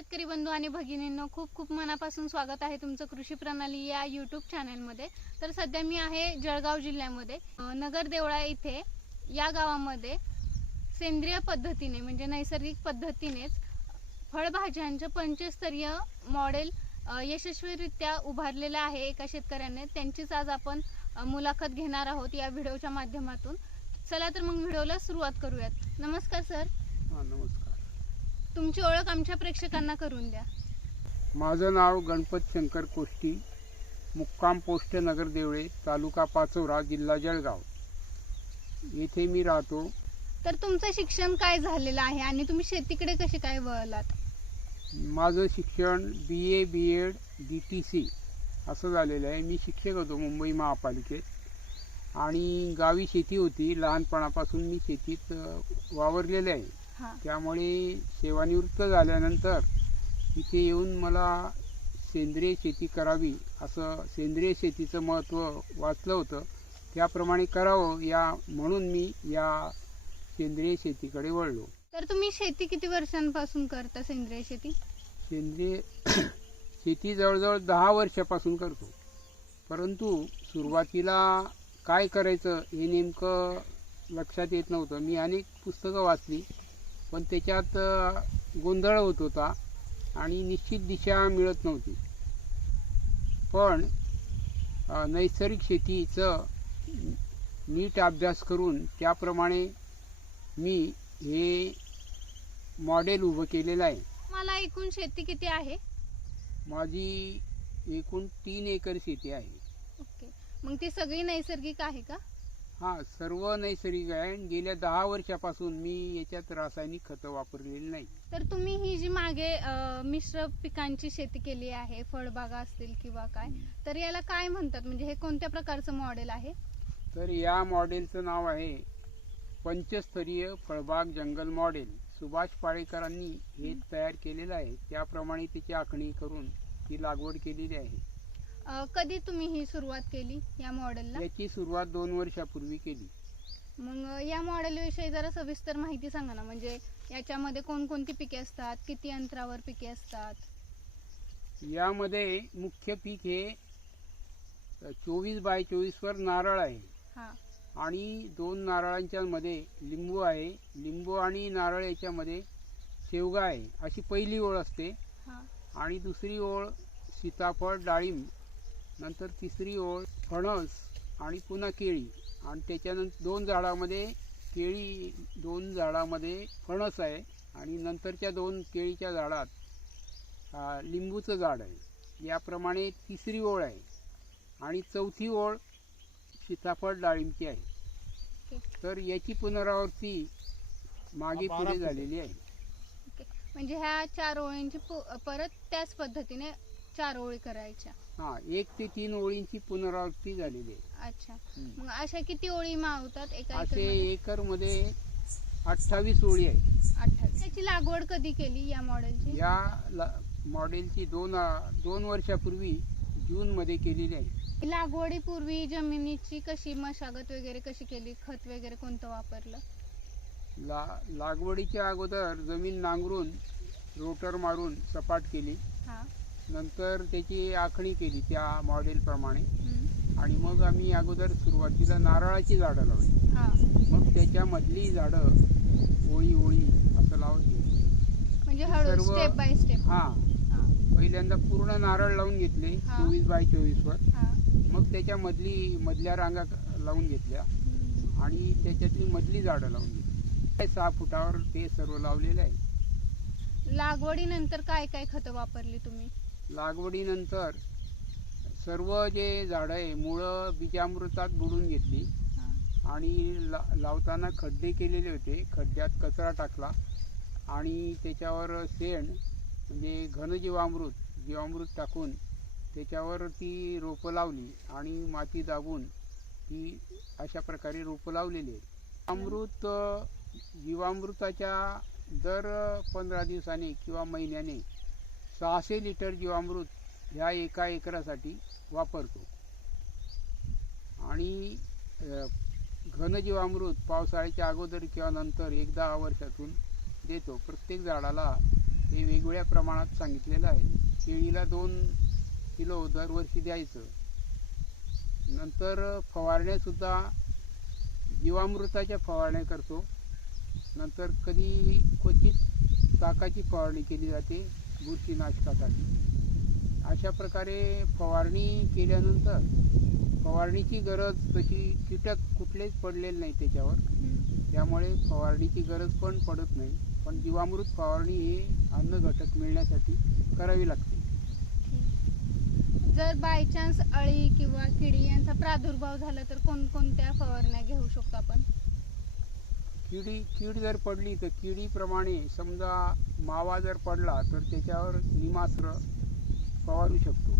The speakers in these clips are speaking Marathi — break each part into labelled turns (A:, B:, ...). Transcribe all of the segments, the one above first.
A: शेतकरी बंधू आणि भगिनींनो खूप खूप मनापासून स्वागत आहे तुमचं कृषी प्रणाली या यूट्यूब चॅनलमध्ये तर सध्या मी आहे जळगाव जिल्ह्यामध्ये. नगर देवळा इथे या गावामध्ये सेंद्रिय पद्धतीने म्हणजे नैसर्गिक पद्धतीनेच फळभाज्यांचं पंचस्तरीय मॉडेल यशस्वीरित्या उभारलेलं आहे एका शेतकऱ्याने. त्यांचीच आज आपण मुलाखत घेणार आहोत या व्हिडिओच्या माध्यमातून. चला तर मग व्हिडिओला सुरुवात करूयात. नमस्कार सर
B: नमस्कार.
A: तुमची ओळख आमच्या प्रेक्षकांना करून द्या.
B: माझं नाव गणपत शंकर कोष्टी मुक्काम पोस्ट नगर देवळे तालुका पाचोरा जिल्हा जळगाव. येथे मी राहतो.
A: तर तुमचं शिक्षण काय झालेलं आहे आणि तुम्ही शेतीकडे कसे काय वळलात?
B: माझं शिक्षण B A B Ed D T C असं झालेलं आहे. मी शिक्षक होतो मुंबई महापालिकेत. आणि गावी शेती होती. लहानपणापासून मी शेतीत वावरलेले आहे. त्यामुळे सेवानिवृत्त झाल्यानंतर इथे येऊन मला सेंद्रिय शेती करावी असं सेंद्रिय शेतीचं महत्त्व वाचलं होतं. त्याप्रमाणे करावं या म्हणून मी या सेंद्रिय शेतीकडे वळलो.
A: तर तुम्ही शेती किती वर्षांपासून करता सेंद्रिय शेती?
B: सेंद्रिय शेती जवळजवळ दहा वर्षापासून करतो. परंतु सुरुवातीला काय करायचं हे नेमकं लक्षात येत नव्हतं. मी अनेक पुस्तकं वाचली. पण त्याच्यात गोंधळ होत होता आणि निश्चित दिशा मिळत नव्हती. पण नैसर्गिक शेतीचं नीट अभ्यास करून त्याप्रमाणे मी हे मॉडेल उभं केलेलं आहे.
A: मला एकूण शेती किती आहे?
B: माझी एकूण तीन एकर शेती आहे.
A: ओके. मग ती सगळी नैसर्गिक आहे का?
B: हा सर्व नैसर्गिक आहे आणि गेल्या दहा वर्षापासून मी याच्यात रासायनिक खतं वापरलेली नाही.
A: तर तुम्ही ही जी मागे अं, मिश्र पिकांची शेती केली आहे फळबागा असतील किंवा काय तर याला काय म्हणतात? म्हणजे हे कोणत्या प्रकारचं मॉडेल आहे?
B: तर या मॉडेलचं नाव आहे पंचस्तरीय फळबाग जंगल मॉडेल सुभाष पाळेकरांनी हे तयार केलेलं आहे. त्याप्रमाणे त्याची आखणी करून ती लागवड केलेली आहे.
A: अं, कधी तुम्ही ही सुरुवात केली या मॉडेलला
B: याची सुरुवात दोन वर्षापूर्वी केली.
A: मग अं, या मॉडेल विषयी जरा सविस्तर माहिती सांगा ना. म्हणजे याच्यामध्ये कोणकोणती पिके असतात? किती अंतरावर पिके असतात?
B: यामध्ये मुख्य पीक हे चोवीस बाय चोवीस वर नारळ आहे.
A: हा.
B: आणि दोन नारळांच्या मध्ये लिंबू आहे. लिंबू आणि नारळ याच्यामध्ये शेवगा आहे. अशी पहिली ओळ असते.
A: हा.
B: आणि दुसरी ओळ सीताफळ डाळिंब नंतर तिसरी ओळ फणस आणि पुन्हा केळी. आणि त्याच्यानंतर दोन झाडामध्ये केळी दोन झाडामध्ये फणस आहे. आणि नंतरच्या दोन केळीच्या झाडात लिंबूचं झाड आहे. याप्रमाणे तिसरी ओळ आहे. आणि चौथी ओळ सीताफळ डाळिंबची आहे. तर याची पुनरावृत्ती मागे पुढे झालेली आहे.
A: म्हणजे ह्या चार ओळींची पु- परत त्याच पद्धतीने चार ओळी करायच्या.
B: हा एक ते तीन ओळींची पुनरावृत्ती झालेली आहे.
A: अच्छा.
B: हम्म.
A: मग अशा किती ओळी मावतात एका
B: असे
A: एकरमध्ये?
B: एकरमध्ये अठ्ठावीस ओळी आहेत.
A: अठ्ठावीस. त्याची लागवड कधी केली या मॉडेलची
B: या ला- मॉडेलची दोन दोन वर्षापूर्वी जून मध्ये केलेली आहे.
A: लागवडीपूर्वी जमिनीची कशी मशागत वगैरे कशी केली? खत वगैरे कोणतं वापरलं?
B: ला लागवडीच्या अगोदर जमीन नांगरून रोटर मारून सपाट केली.
A: हा.
B: नंतर त्याची आखणी केली त्या मॉडेलप्रमाणे
A: हम्म.
B: आणि मग आम्ही अगोदर सुरुवातीला नारळाची झाडं लावली. मग त्याच्यामधली झाडं ओळी ओळी असं लावत गेली
A: म्हणजे
B: सर्व-
A: स्टेप बाय स्टेप
B: हा. पहिल्यांदा पूर्ण नारळ लावून घेतले. चोवीस बाय चोवीस वर. मग त्याच्या मधली मधल्या रांगा लावून घेतल्या. आणि त्याच्यातली मधली झाडं लावून घेतली. सहा फुटावर ते सर्व लावलेलं आहे.
A: लागवडीनंतर काय काय खतं वापरली तुम्ही?
B: लागवडीनंतर सर्व जे झाडं आहे मुळं बीजामृतात बुडून घेतली. आणि ला लावताना खड्डे केलेले होते. खड्ड्यात कचरा टाकला. आणि त्याच्यावर शेण म्हणजे घनजीवामृत जीवामृत टाकून त्याच्यावर ती रोपं लावली. आणि माती दाबून ती अशा प्रकारे रोपं लावलेली आहेत. अमृत जीवामृताच्या दर पंधरा दिवसाने किंवा महिन्याने सहाशे लिटर जीवामृत ह्या एका एकरासाठी वापरतो. आणि घनजीवामृत पावसाळ्याच्या अगोदर किंवा नंतर एक दहा वर्षातून देतो. प्रत्येक झाडाला हे वेगवेगळ्या प्रमाणात सांगितलेलं आहे. केळीला दोन किलो दरवर्षी द्यायचं. नंतर फवारण्यासुद्धा जीवामृताच्या फवारण्या करतो. नंतर कधी क्वचित ताकाची फवारणी केली जाते. बुरशीनाशकासाठी अशा प्रकारे फवारणी केल्यानंतर फवारणीची गरज तशी कीटक कुठलेच पडलेले नाही त्याच्यावर. त्यामुळे फवारणीची गरज पण पडत नाही. पण जीवामृत फवारणी हे अन्न घटक मिळण्यासाठी करावी लागते.
A: जर बाय चान्स अळी किंवा किडी यांचा प्रादुर्भाव झाला तर कोणकोणत्या फवारण्या घेऊ शकतो आपण?
B: किडी कीड जर पडली तर किडीप्रमाणे समजा मावा जर पडला तर त्याच्यावर निमास्त्र फवारू शकतो.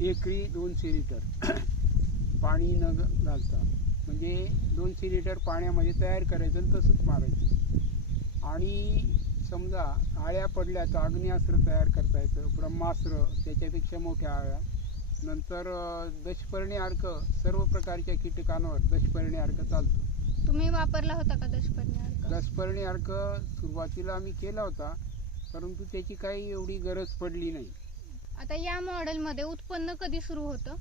B: एकरी दोनशे लिटर पाणी न घालता. म्हणजे दोनशे लिटर पाण्यामध्ये तयार करायचं आणि तसंच मारायचं. आणि समजा आळ्या पडल्या तर अग्निअस्त्र तयार करता येतं ब्रह्मास्त्र त्याच्यापेक्षा मोठ्या आळ्या. नंतर दशपर्णी अर्क सर्व प्रकारच्या कीटकांवर दशपर्णी अर्क चालतो.
A: तुम्ही वापरला होता का दशपर्णी अर्क?
B: दसपर्णी अर्क सुरुवातीला आम्ही केला होता परंतु त्याची काही एवढी गरज पडली नाही.
A: आता या मॉडेलमध्ये उत्पन्न कधी सुरू होतं?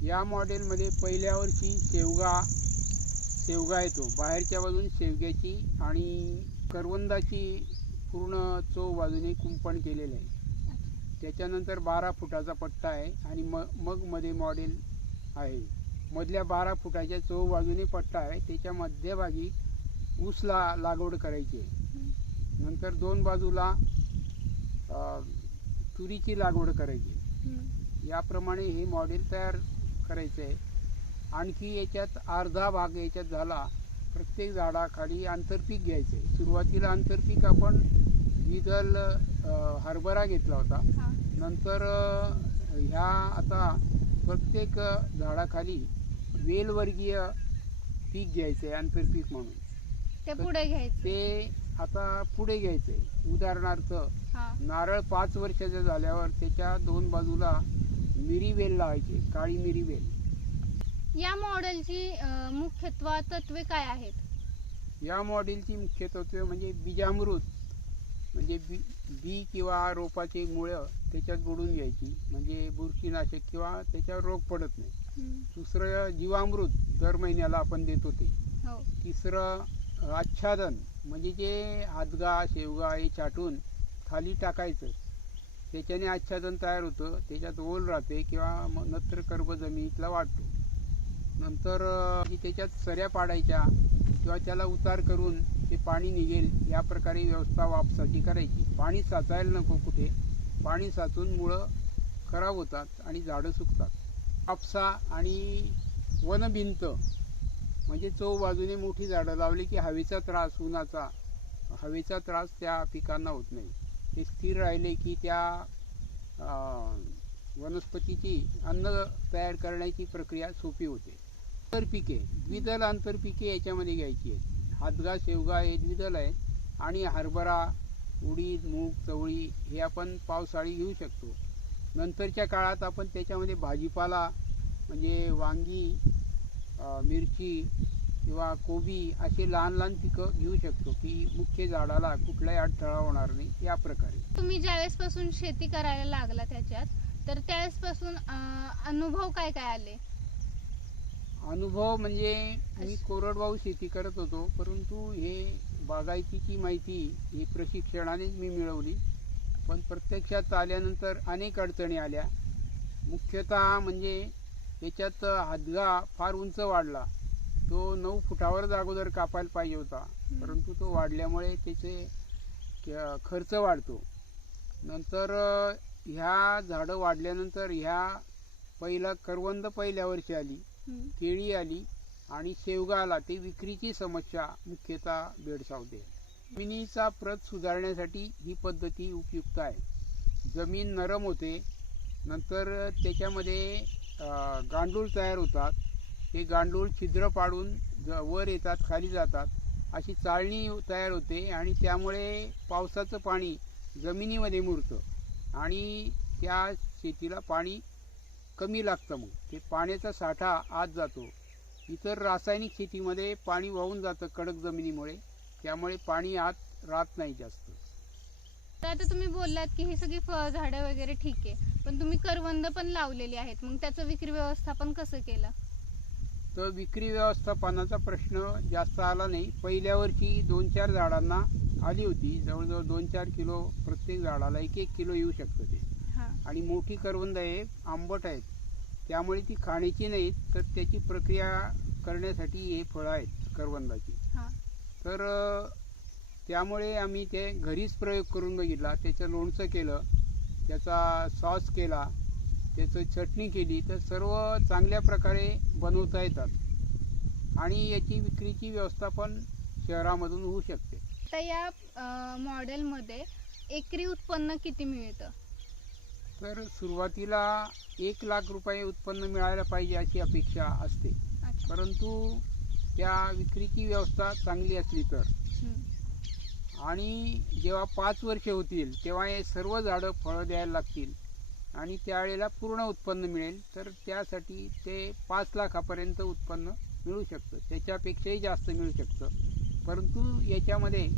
B: या मॉडेलमध्ये पहिल्या वर्षी शेवगा शेवगा येतो. बाहेरच्या बाजून शेवग्याची आणि करवंदाची पूर्ण चव बाजूने कुंपण केलेलं आहे. त्याच्यानंतर बारा फुटाचा पट्टा आहे आणि म मग मध्ये मॉडेल आहे. मधल्या बारा फुटाच्या चौ बाजूने पट्टा आहे. त्याच्या मध्यभागी ऊसला लागवड करायची आहे. नंतर दोन बाजूला तुरीची लागवड करायची. याप्रमाणे हे मॉडेल तयार करायचं आहे. आणखी याच्यात अर्धा भाग याच्यात झाला. प्रत्येक झाडाखाली आंतरपीक घ्यायचं आहे. सुरुवातीला आंतरपीक आपण द्विदल हरभरा घेतला होता. नंतर ह्या आता प्रत्येक झाडाखाली वेलवर्गीय पीक घ्यायचं आहे आंतरपीक म्हणून.
A: ते पुढे घ्यायचे.
B: ते आता पुढे घ्यायचं आहे. उदाहरणार्थ नारळ पाच वर्षाचे झाल्यावर त्याच्या दोन बाजूला मिरी वेल लावायची काळी मिरी वेल.
A: या मॉडेलची मुख्यत्व तत्वे काय आहेत?
B: या मॉडेलची मुख्य तत्वे म्हणजे बीजामृत. म्हणजे बी बी किंवा रोपाचे मुळं त्याच्यात बुडून घ्यायची. म्हणजे बुरशीनाशक किंवा त्याच्यावर रोग पडत नाही. दुसरं जीवामृत दर महिन्याला आपण देतो ते
A: हो.
B: तिसरं आच्छादन म्हणजे जे हादगा शेवगा हे छाटून खाली टाकायचं त्याच्याने आच्छादन तयार होतं. त्याच्यात ओल राहते किंवा नत्र कर्ब जमिनीतला वाढतो. नंतर त्याच्यात सऱ्या पाडायच्या किंवा त्याला उतार करून ते पाणी निघेल या प्रकारे व्यवस्था वापसाची करायची. पाणी साचायला नको कुठे. पाणी साचून मुळं खराब होतात आणि झाडं सुकतात. कापसा आणि वनभिंत म्हणजे चौबाजूने मोठी झाडं लावली की हवेचा त्रास उन्हाचा. हवेचा त्रास त्या पिकांना होत नाही. ते स्थिर राहिले की त्या वनस्पतीची अन्न तयार करण्याची प्रक्रिया सोपी होते. आंतरपिके द्विदल आंतरपिके याच्यामध्ये घ्यायची आहेत. हातगा शेवगा हे द्विदल आहेत आणि हरभरा उडीद मूग चवळी हे आपण पावसाळी घेऊ शकतो. नंतरच्या काळात आपण त्याच्यामध्ये भाजीपाला म्हणजे वांगी मिरची किंवा कोबी असे लहान लहान पिकं घेऊ शकतो की मुख्य झाडाला कुठलाही अडथळा होणार नाही या प्रकारे.
A: तुम्ही ज्यावेळेस पासून शेती करायला लागला त्याच्यात तर त्यावेळेस पासून अनुभव काय काय आले?
B: अनुभव म्हणजे मी कोरडवाहू शेती करत होतो परंतु हे बागायतीची माहिती ही प्रशिक्षणानेच मी मिळवली. पण प्रत्यक्षात आल्यानंतर अनेक अडचणी आल्या. मुख्यतः म्हणजे त्याच्यात हादगा फार उंच वाढला. तो नऊ फुटावरच अगोदर कापायला पाहिजे होता. परंतु तो वाढल्यामुळे त्याचे क- खर्च वाढतो. नंतर ह्या झाडं वाढल्यानंतर ह्या पहिला करवंद पहिल्या वर्षी आली. केळी आली आणि शेवगा आला. ते विक्रीची समस्या मुख्यतः भेडसावते जमिनीचा प्रत सुधारण्यासाठी ही पद्धती उपयुक्त आहे. जमीन नरम होते. नंतर त्याच्यामध्ये गांडूळ तयार होतात. हे गांडूळ छिद्र पाडून ज- वर येतात खाली जातात. अशी चाळणी तयार होते आणि त्यामुळे पावसाचं पाणी जमिनीमध्ये मुरतं आणि त्या शेतीला पाणी कमी लागतं मग. ते पाण्याचा साठा आत जातो. इतर रासायनिक शेतीमध्ये पाणी वाहून जातं कडक जमिनीमुळे. त्यामुळे पाणी आत राहत नाही जास्त.
A: तर आता तुम्ही बोललात की ही सगळी फळझाडं वगैरे ठीक आहे. पण तुम्ही करवंद पण लावलेली आहेत. मग त्याचं विक्री व्यवस्थापन कसं केलं?
B: तर विक्री व्यवस्थापनाचा प्रश्न जास्त आला नाही. पहिल्या वर्षी दोन चार झाडांना आली होती. जवळजवळ दोन चार किलो प्रत्येक झाडाला एक एक किलो येऊ शकतं ते. आणि मोठी करवंद आहे आंबट आहेत. त्यामुळे ती खाण्याची नाहीत तर त्याची प्रक्रिया करण्यासाठी हे फळं आहेत करवंदाची. तर त्यामुळे आम्ही ते घरीच प्रयोग करून बघितला त्याचं लोणचं केलं त्याचा सॉस केला त्याचं चटणी केली तर सर्व चांगल्या प्रकारे बनवता येतात. आणि याची विक्रीची व्यवस्था पण शहरामधून होऊ शकते.
A: आता या मॉडेलमध्ये एकरी उत्पन्न किती मिळतं?
B: तर सुरुवातीला एक लाख रुपये उत्पन्न मिळायला पाहिजे अशी अपेक्षा असते. परंतु त्या विक्रीची व्यवस्था चांगली असली तर. आणि जेव्हा पाच वर्षे होतील तेव्हा हे सर्व झाडं फळं द्यायला लागतील आणि त्यावेळेला पूर्ण उत्पन्न मिळेल. तर त्यासाठी ते पाच लाखापर्यंत उत्पन्न मिळू शकतं. त्याच्यापेक्षाही जास्त मिळू शकतं. परंतु याच्यामध्ये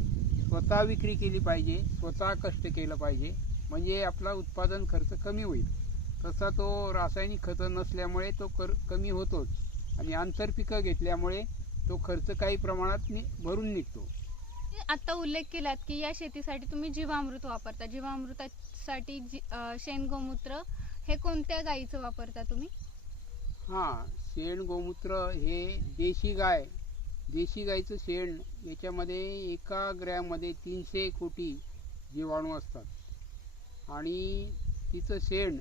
B: स्वतः विक्री केली पाहिजे स्वतः कष्ट केलं पाहिजे. म्हणजे आपला उत्पादन खर्च कमी होईल. तसा तो रासायनिक खतं नसल्यामुळे तो कर कमी होतोच. आणि आंतरपिकं घेतल्यामुळे तो खर्च काही प्रमाणात नि भरून निघतो.
A: आता उल्लेख केलात की या शेतीसाठी तुम्ही जीवामृत वापरता. जीवामृतासाठी जी शेण गोमूत्र हे कोणत्या गाईचं वापरता तुम्ही?
B: हां शेण गोमूत्र हे देशी गाय देशी गाईचं शेण याच्यामध्ये एका ग्रॅममध्ये तीनशे कोटी जीवाणू असतात. आणि तिचं शेण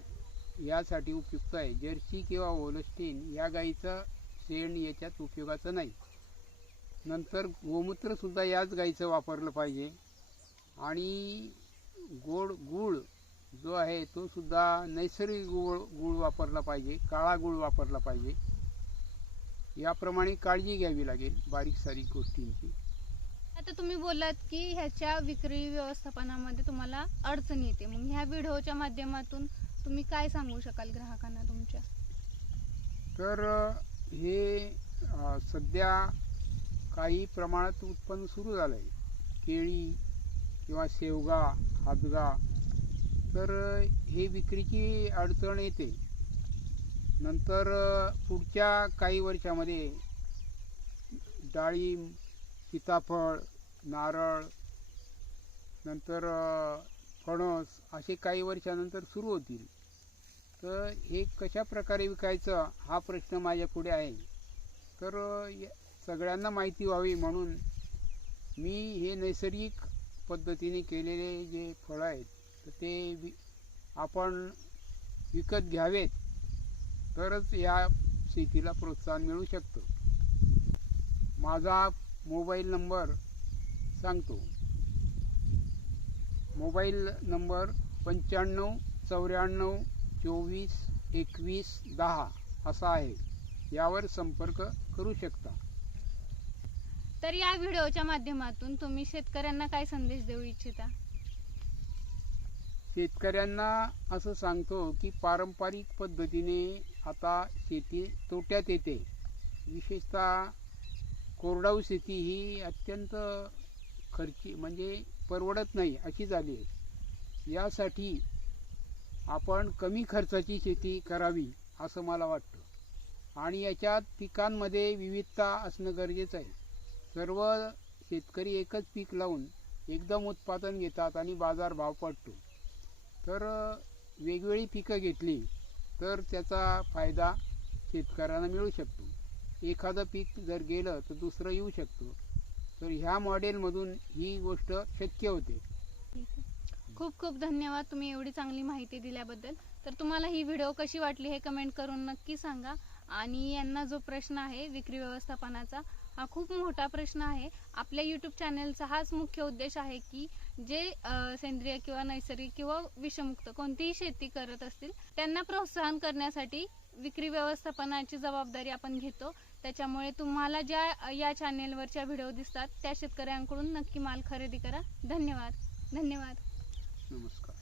B: यासाठी उपयुक्त आहे. जर्सी किंवा होलस्टीन या गाईचं शेण याच्यात उपयोगाचं नाही. नंतर गोमूत्रसुद्धा याच गाईचं वापरलं पाहिजे. आणि गोड गूळ जो आहे तो सुद्धा नैसर्गिक गूळ गूळ वापरला पाहिजे काळा गूळ वापरला पाहिजे. याप्रमाणे काळजी घ्यावी लागेल बारीक सारीक गोष्टींची.
A: आता तुम्ही बोललात की ह्याच्या विक्री व्यवस्थापनामध्ये तुम्हाला अडचण येते. मग ह्या व्हिडिओच्या माध्यमातून तुम्ही काय सांगू शकाल ग्राहकांना तुमच्या?
B: तर हे सध्या काही प्रमाणात उत्पन्न सुरू झालं आहे केळी किंवा शेवगा हादगा. तर हे विक्रीची अडचण येते. नंतर पुढच्या काही वर्षामध्ये डाळिंब सीताफळ नारळ नंतर फणस असे काही वर्षानंतर सुरू होतील. तर हे कशा प्रकारे विकायचं हा प्रश्न माझ्या पुढे आहे. तर सगळ्यांना माहिती व्हावी म्हणून मी हे नैसर्गिक पद्धतीने केलेले जे फळं आहेत तर ते वि आपण विकत घ्यावेत तरच या शेतीला प्रोत्साहन मिळू शकतं. माझा मोबाईल नंबर सांगतो. मोबाईल नंबर पंच्याण्णव चौऱ्याण्णव चोवीस एकवीस दहा असा आहे. यावर संपर्क करू शकता.
A: तर या व्हिडिओच्या माध्यमातून तुम्ही शेतकऱ्यांना काय संदेश देऊ इच्छिता?
B: शेतकऱ्यांना असं सांगतो की पारंपरिक पद्धतीने आता शेती तोट्यात येते. विशेषतः कोरडाऊ शेती ही अत्यंत खर्ची म्हणजे परवडत नाही अशी झाली आहे. यासाठी आपण कमी खर्चाची शेती करावी असं मला वाटतं. आणि याच्यात पिकांमध्ये विविधता असणं गरजेचं आहे. सर्व शेतकरी एकच पीक लावून एकदम उत्पादन घेतात आणि बाजार भाव पडतो. तर वेगवेगळी पिकं घेतली तर त्याचा फायदा शेतकऱ्यांना मिळू शकतो. एखादं पीक जर गेलं तर दुसरं येऊ शकतो. तर ह्या मॉडेलमधून ही गोष्ट शक्य होते.
A: खूप खूप धन्यवाद तुम्ही एवढी चांगली माहिती दिल्याबद्दल. तर तुम्हाला ही व्हिडिओ कशी वाटली हे कमेंट करून नक्की सांगा. आणि यांना जो प्रश्न आहे विक्री व्यवस्थापनाचा खूप मोठा प्रश्न आहे. आपल्या यूट्यूब चॅनलचा हाच मुख्य उद्देश आहे की जे सेंद्रिय किंवा नैसर्गिक किंवा विषमुक्त कोणतीही शेती करत असतील त्यांना प्रोत्साहन करण्यासाठी विक्री व्यवस्थापनाची जबाबदारी आपण घेतो. त्याच्यामुळे तुम्हाला ज्या या चॅनेलवरच्या व्हिडिओ दिसतात त्या शेतकऱ्यांकडून नक्की माल खरेदी करा. धन्यवाद. धन्यवाद.
B: नमस्कार.